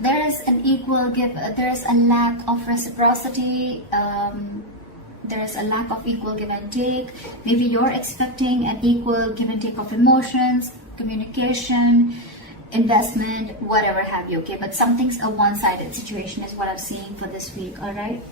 There is an equal give, there is a lack of reciprocity, there is a lack of equal give and take. Maybe you're expecting an equal give and take of emotions, communication, investment, whatever have you, okay? But something's a one-sided situation is what I'm seeing for this week, all right?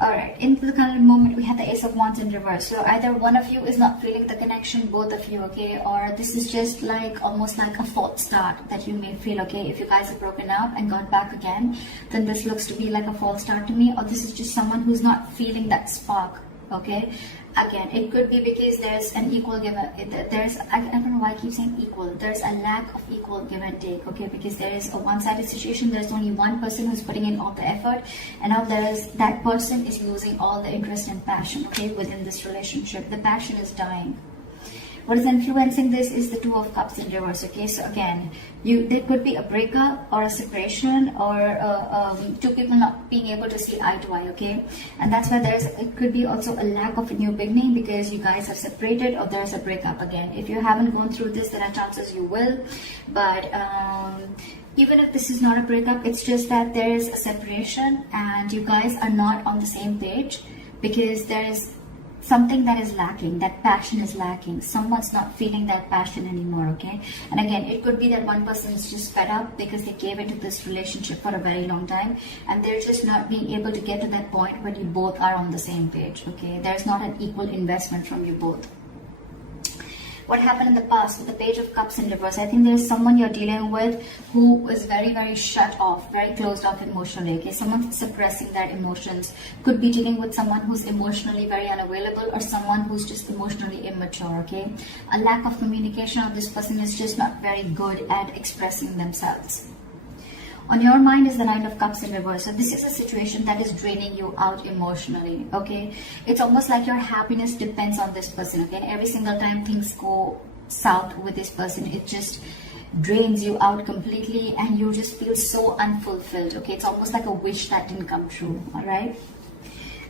All right, into the current moment, we have the Ace of Wands in reverse. So either one of you is not feeling the connection, both of you, okay? Or this is just like almost like a false start that you may feel, okay? If you guys have broken up and got back again, then this looks to be like a false start to me. Or this is just someone who's not feeling that spark, okay? Again, it could be because there's an equal give and I don't know why I keep saying equal. There's a lack of equal give and take, okay? Because there is a one-sided situation. There's only one person who's putting in all the effort, and now that person is losing all the interest and passion, okay, within this relationship. The passion is dying. What is influencing this is the Two of Cups in reverse, okay? So again, there could be a breakup or a separation, or two people not being able to see eye to eye, okay? And that's why it could be also a lack of a new beginning because you guys have separated, or there's a breakup again. If you haven't gone through this, there are chances you will. But even if this is not a breakup, it's just that there is a separation and you guys are not on the same page because there is something that is lacking, that passion is lacking. Someone's not feeling that passion anymore, okay? And again, it could be that one person is just fed up because they gave into this relationship for a very long time and they're just not being able to get to that point where you both are on the same page, okay? There's not an equal investment from you both. What happened in the past with the Page of Cups in reverse? I think there's someone you're dealing with who is very, very shut off, very closed off emotionally, okay? Someone suppressing their emotions. Could be dealing with someone who's emotionally very unavailable or someone who's just emotionally immature, okay? A lack of communication, or this person is just not very good at expressing themselves. On your mind is the Nine of Cups in reverse. So this is a situation that is draining you out emotionally, okay? It's almost like your happiness depends on this person, okay? And every single time things go south with this person, it just drains you out completely and you just feel so unfulfilled, okay? It's almost like a wish that didn't come true, all right?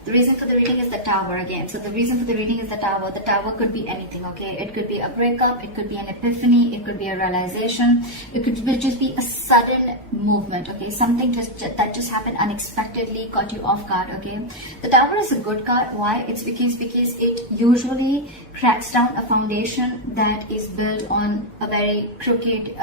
The reason for the reading is the Tower again. So the reason for the reading is the Tower. The Tower could be anything, okay? It could be a breakup, it could be an epiphany, it could be a realization, it could just be a sudden movement, okay? Something that just happened unexpectedly, caught you off guard, okay? The Tower is a good card. Why? It's because it usually cracks down a foundation that is built on a very crooked,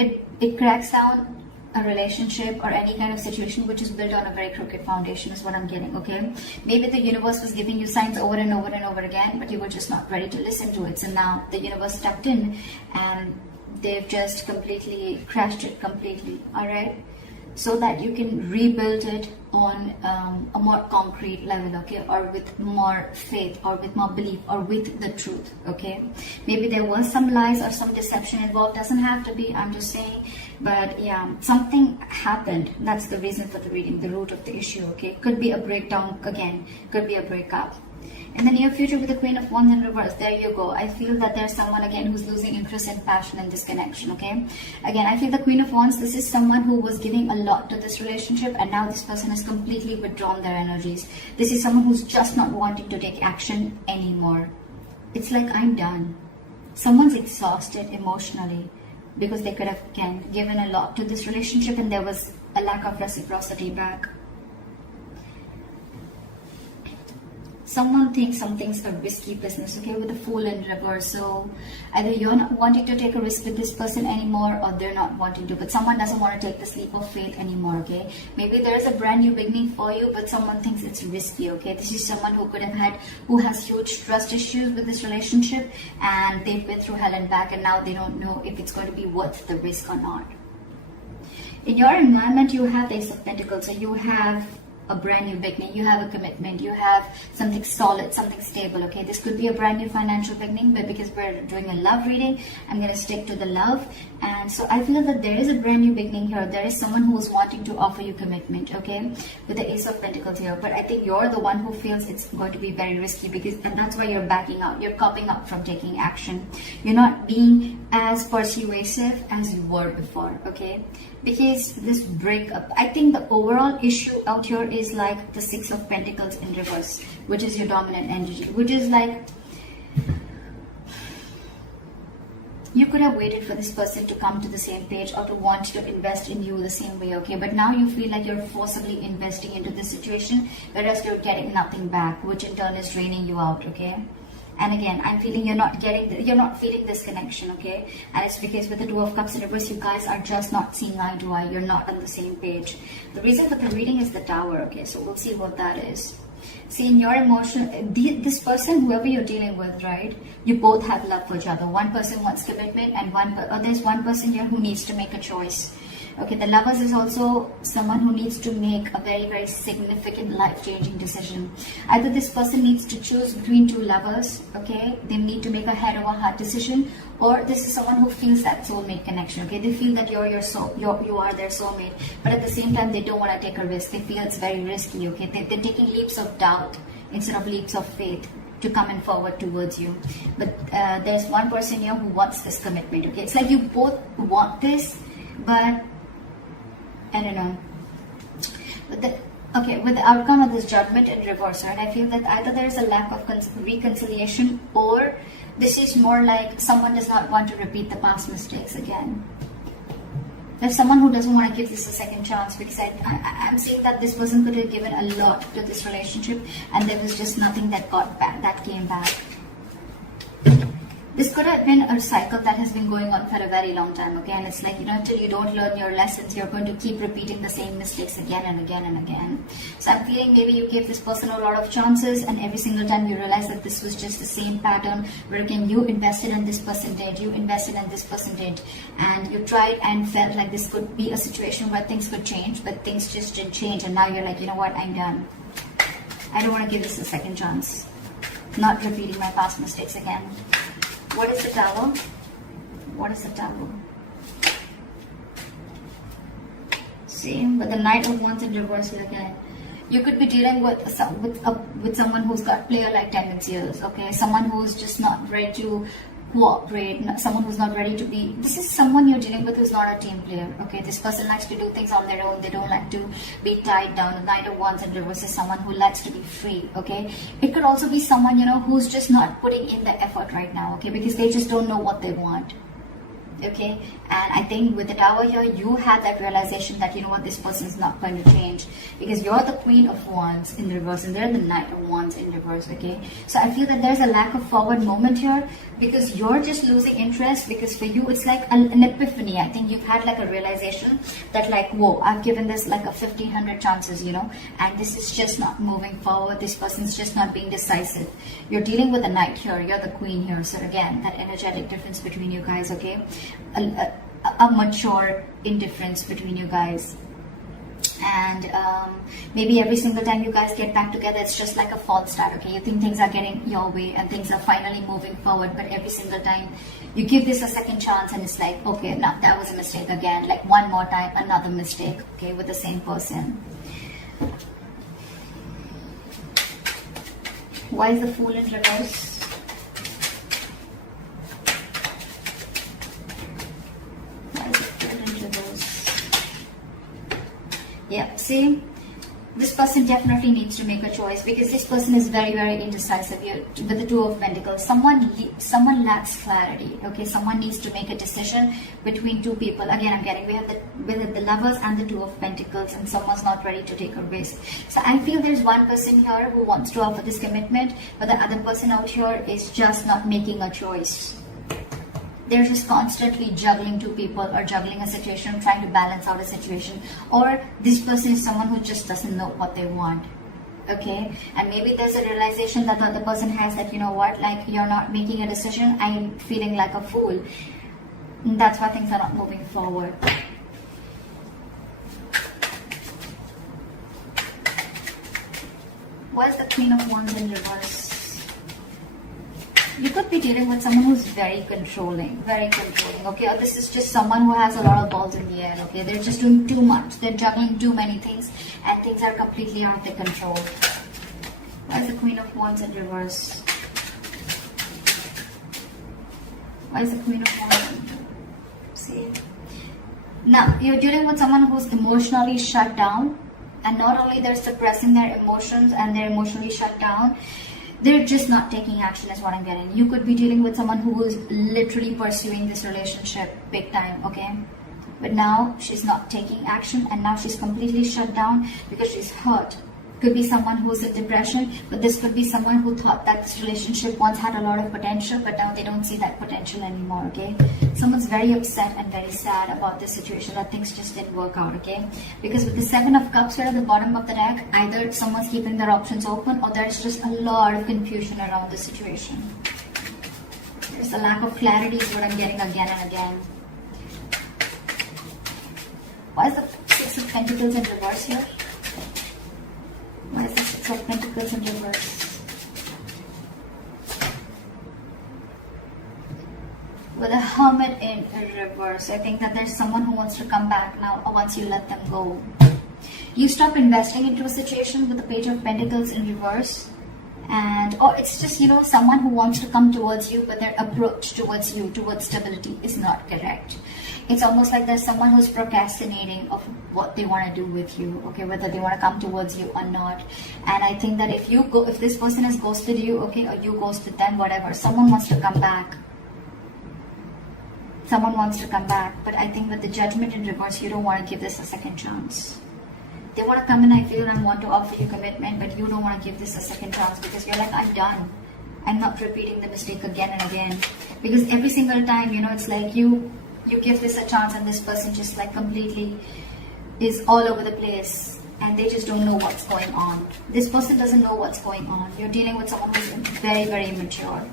it cracks down a relationship or any kind of situation which is built on a very crooked foundation is what I'm getting, okay? Maybe the universe was giving you signs over and over and over again, but you were just not ready to listen to it. So now the universe stepped in and they've just completely crashed it completely, all right? So that you can rebuild it on a more concrete level, okay? Or with more faith, or with more belief, or with the truth, okay? Maybe there was some lies or some deception involved. Doesn't have to be, I'm just saying. But yeah, something happened. That's the reason for the reading, the root of the issue, okay? Could be a breakdown again, could be a breakup. In the near future with the Queen of Wands in reverse, there you go. I feel that there's someone again who's losing interest and passion in this connection, okay? Again, I feel the Queen of Wands, this is someone who was giving a lot to this relationship and now this person has completely withdrawn their energies. This is someone who's just not wanting to take action anymore. It's like, I'm done. Someone's exhausted emotionally because they could have, again, given a lot to this relationship and there was a lack of reciprocity back. Someone thinks something's a risky business, okay, with the Fool in reverse. So either you're not wanting to take a risk with this person anymore or they're not wanting to, but someone doesn't want to take the leap of faith anymore, okay? Maybe there's a brand new beginning for you, but someone thinks it's risky, okay? This is someone who has huge trust issues with this relationship and they've been through hell and back and now they don't know if it's going to be worth the risk or not. In your environment, you have the Ace of Pentacles, so you have a brand new beginning, you have a commitment, you have something solid, something stable, okay? This could be a brand new financial beginning, but because we're doing a love reading, I'm going to stick to the love. And so I feel that there is a brand new beginning here. There is someone who is wanting to offer you commitment, okay? With the Ace of Pentacles here. But I think you're the one who feels it's going to be very risky and that's why you're backing out. You're copping up from taking action. You're not being as persuasive as you were before, okay? Because this breakup, I think the overall issue out here is like the Six of Pentacles in reverse, which is your dominant energy, which is like You could have waited for this person to come to the same page or to want to invest in you the same way, okay? But now you feel like you're forcibly investing into this situation, whereas you're getting nothing back, which in turn is draining you out, okay? And again, I'm feeling you're not feeling this connection, okay? And it's because with the Two of Cups in reverse, you guys are just not seeing eye to eye. You're not on the same page. The reason for the reading is the Tower, okay? So we'll see what that is. See, in your emotion, this person, whoever you're dealing with, right? You both have love for each other. One person wants commitment, and there's one person here who needs to make a choice. Okay, the Lovers is also someone who needs to make a very, very significant life-changing decision. Either this person needs to choose between two lovers, okay? They need to make a head over heart decision, or this is someone who feels that soulmate connection, okay? They feel that you are their soulmate, but at the same time, they don't want to take a risk. They feel it's very risky, okay? They're taking leaps of doubt instead of leaps of faith to come and forward towards you. But there's one person here who wants this commitment, okay? It's like you both want this, but I don't know. With the outcome of this Judgment in reverse, right? I feel that either there is a lack of reconciliation, or this is more like someone does not want to repeat the past mistakes again. There's someone who doesn't want to give this a second chance, because I'm seeing that this person could have given a lot to this relationship, and there was just nothing that came back. This could have been a cycle that has been going on for a very long time. Again, it's like, until you don't learn your lessons, you're going to keep repeating the same mistakes again and again and again. So I'm feeling maybe you gave this person a lot of chances, and every single time you realize that this was just the same pattern, where again, you invested and this person did, you invested and this person did, and you tried and felt like this could be a situation where things could change, but things just didn't change, and now you're like, you know what, I'm done. I don't want to give this a second chance. Not repeating my past mistakes again. What is the Tower? What is the Tower? See, with the Knight of Wands in reverse again. You could be dealing with someone who's got player-like tendencies, okay? Someone who's just not ready to cooperate, someone who's not ready to be... This is someone you're dealing with who's not a team player, okay? This person likes to do things on their own. They don't like to be tied down. The Knight of Wands in reverse is someone who likes to be free, okay? It could also be someone, who's just not putting in the effort right now, okay? Because they just don't know what they want. Okay, and I think with the Tower here, you had that realization that, this person is not going to change, because you're the Queen of Wands in reverse and they're the Knight of Wands in reverse. Okay, so I feel that there's a lack of forward moment here, because you're just losing interest, because for you it's like an epiphany. I think you've had like a realization that, like, whoa, I've given this like a 1,500 chances, and this is just not moving forward. This person's just not being decisive. You're dealing with a Knight here, you're the Queen here, so again, that energetic difference between you guys. Okay, a mature indifference between you guys, and maybe every single time you guys get back together, it's just like a false start. Okay, you think things are getting your way and things are finally moving forward, but every single time you give this a second chance and it's like, okay, no, that was a mistake again, like one more time, another mistake, okay, with the same person. Why is the Fool in reverse? Yeah, see, this person definitely needs to make a choice, because this person is very, very indecisive here with the Two of Pentacles. Someone lacks clarity. Okay, someone needs to make a decision between two people. Again, I'm getting, we have the Lovers and the Two of Pentacles, and someone's not ready to take a risk. So I feel there's one person here who wants to offer this commitment, but the other person out here is just not making a choice. They're just constantly juggling two people, or juggling a situation, trying to balance out a situation. Or this person is someone who just doesn't know what they want. Okay, and maybe there's a realization that the other person has, that, like, you're not making a decision, I'm feeling like a fool. And that's why things are not moving forward. Why is the Queen of Wands in reverse? You could be dealing with someone who's very controlling, okay? Or this is just someone who has a lot of balls in the air, okay? They're just doing too much. They're juggling too many things, and things are completely out of their control. Why is the Queen of Wands in reverse? Why is the Queen of Wands in reverse? See? Now, you're dealing with someone who's emotionally shut down, and not only they're suppressing their emotions and they're emotionally shut down, They're just not taking action is what I'm getting. You could be dealing with someone who is literally pursuing this relationship big time, okay? But now she's not taking action, and now she's completely shut down because she's hurt. Could be someone who's in depression, but this could be someone who thought that this relationship once had a lot of potential, but now they don't see that potential anymore, okay? Someone's very upset and very sad about this situation, that things just didn't work out, okay? Because with the Seven of Cups here at the bottom of the deck, either someone's keeping their options open, or there's just a lot of confusion around the situation. There's a lack of clarity is what I'm getting again and again. Why is the Six of Pentacles in reverse here? Why is the Six of Pentacles in reverse? With a Hermit in reverse, I think that there's someone who wants to come back now once you let them go. You stop investing into a situation with the Page of Pentacles in reverse. And or it's just, you know, someone who wants to come towards you, but their approach towards you, towards stability, is not correct. It's almost like there's someone who's procrastinating of what they want to do with you, okay, whether they want to come towards you or not. And I think that if this person has ghosted you, okay, or you ghosted them, whatever, someone wants to come back. Someone wants to come back, but I think with the Judgment in reverse, you don't want to give this a second chance. They want to come in, I feel, and want to offer you commitment, but you don't want to give this a second chance because you're like, I'm done. I'm not repeating the mistake again and again. Because every single time, you know, it's like you give this a chance and this person just like completely is all over the place and they just don't know what's going on. This person doesn't know what's going on. You're dealing with someone who's very, very immature.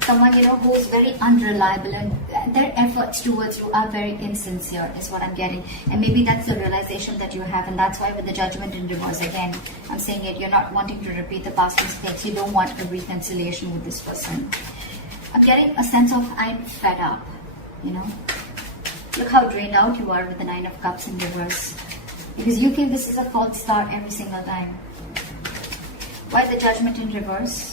Someone, you know, who's very unreliable, and their efforts towards you are very insincere is what I'm getting. And maybe that's the realization that you have, and that's why with the Judgment in reverse, again, I'm saying it, you're not wanting to repeat the past mistakes. You don't want a reconciliation with this person. I'm getting a sense of I'm fed up, you know. Look how drained out you are with the Nine of Cups in reverse. Because you think this is a false start every single time. Why the Judgment in reverse?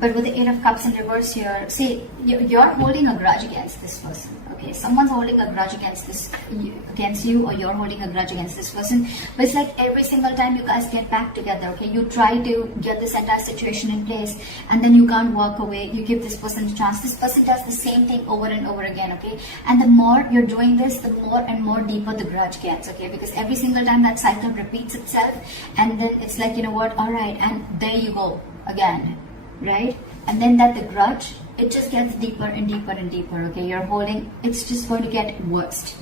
But with the Eight of Cups in reverse here, see, you're holding a grudge against this person. Okay, someone's holding a grudge against you, or you're holding a grudge against this person. But it's like every single time you guys get back together, okay, you try to get this entire situation in place, and then you can't walk away. You give this person a chance. This person does the same thing over and over again, okay? And the more you're doing this, the more and more deeper the grudge gets, okay? Because every single time that cycle repeats itself, and then it's like, you know what, all right, and there you go again. Right? And then that the grudge, it just gets deeper and deeper and deeper, okay? You're holding, it's just going to get worse.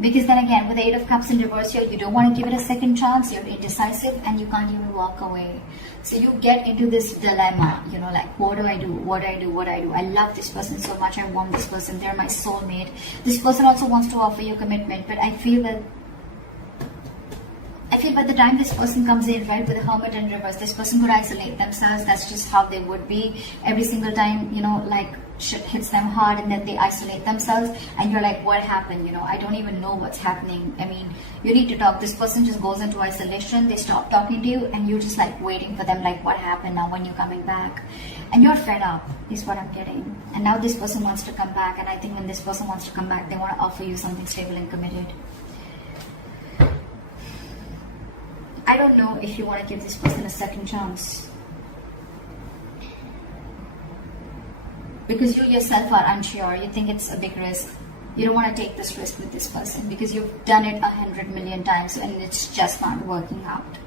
Because then again, with the Eight of Cups in reverse here, you don't want to give it a second chance, you're indecisive, and you can't even walk away. So you get into this dilemma, you know, like, what do I do? What do I do? What do I do? I love this person so much, I want this person, they're my soulmate. This person also wants to offer you commitment, but I feel by the time this person comes in, right, with the Hermit in reverse, this person could isolate themselves. That's just how they would be. Every single time, you know, like shit hits them hard and then they isolate themselves and you're like, what happened? You know, I don't even know what's happening. I mean, you need to talk. This person just goes into isolation. They stop talking to you and you're just like waiting for them, like, what happened now, when you're coming back? And you're fed up is what I'm getting. And now this person wants to come back, and I think when this person wants to come back, they want to offer you something stable and committed. I don't know if you want to give this person a second chance. Because you yourself are unsure. You think it's a big risk. You don't want to take this risk with this person because you've done it 100 million times and it's just not working out.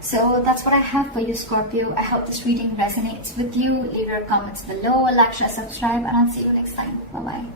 So that's what I have for you, Scorpio. I hope this reading resonates with you. Leave your comments below, like, share, subscribe, and I'll see you next time. Bye-bye.